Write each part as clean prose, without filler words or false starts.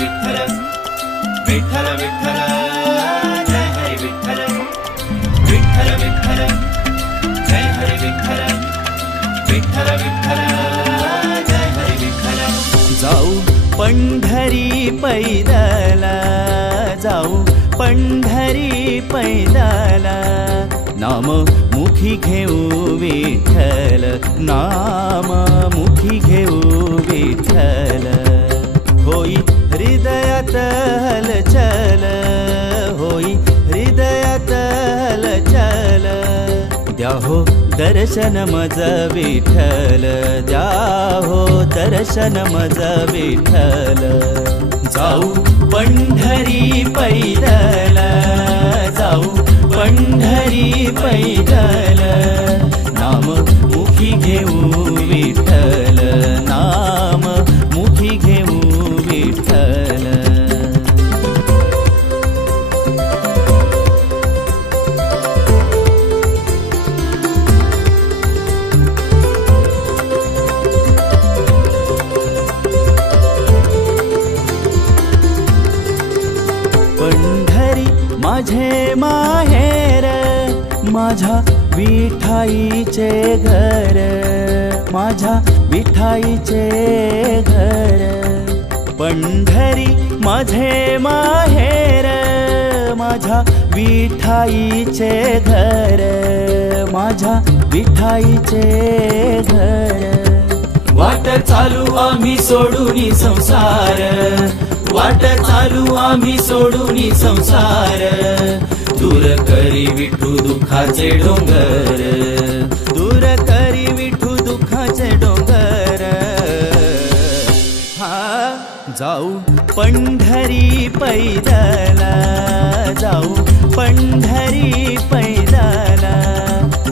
विठ्ठल विठ्ठल विठ्ठल जय हरी विठ्ठल विठ्ठल विठ्ठल जय हरी विठ्ठल विठ्ठल विठ्ठल जय हरी विठ्ठल। जाऊ पंढरी पैदला जाऊ पंढरी पैदला नाम मुखी घेऊ विठ्ठल नाम मुखी घेऊ विठ्ठल। होई हृदयात हलचल होई हृदयात हलचल द्या हो दर्शन मज विठ्ठल द्या हो दर्शन मज विठ्ठल। जाऊ पंढरी पैदला जाऊ पंढरी पैदल नाम मुखी घेऊ विठ्ठल नाम मुखी घेऊ विठ्ठल। पंढरी माझे माहेर माझ्या विठाईचे घर माझ्या विठाईचे घर। पंढरी माझे माहेर माझ्या विठाईचे घर माझ्या विठाईचे घर। वाट चालू आम्ही सोडून संसार वाट चालू आम्ही सोडून संसार दूर करी विठू दुःखाचे डोंगर दूर करी विठू दुःखाचे डोंगर। हा जाऊ पंढरी पैदला जाऊ पंढरी पैदला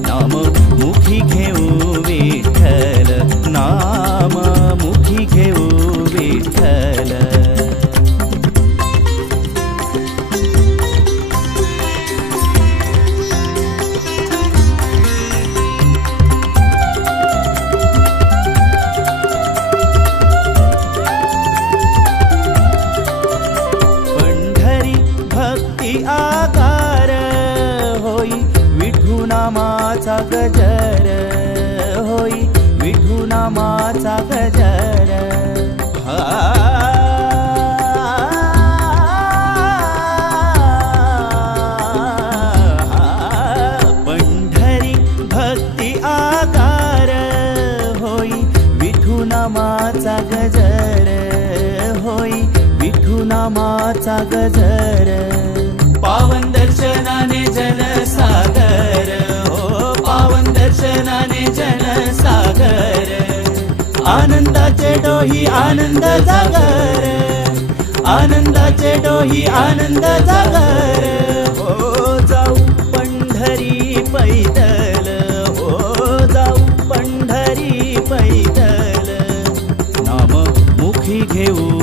नाम मुखी घेऊ विठ्ठल नाम मुखी घेऊ विठ्ठल। आकार होई विठू नामाचा गजर होई विठू नामाचा गजर। पंढरी भक्ती आकार होई विठू नामाचा गजर होई विठू नामाचा गजर। पावन दर्शनाने जन सागर हो पावन दर्शनाने जन सागर आनंदाचे डोही आनंद जागर आनंदाचे डोही आनंद जागर। हो जाऊ पंढरी पैदल हो जाऊ पंढरी पैदल नाम मुखी घेऊ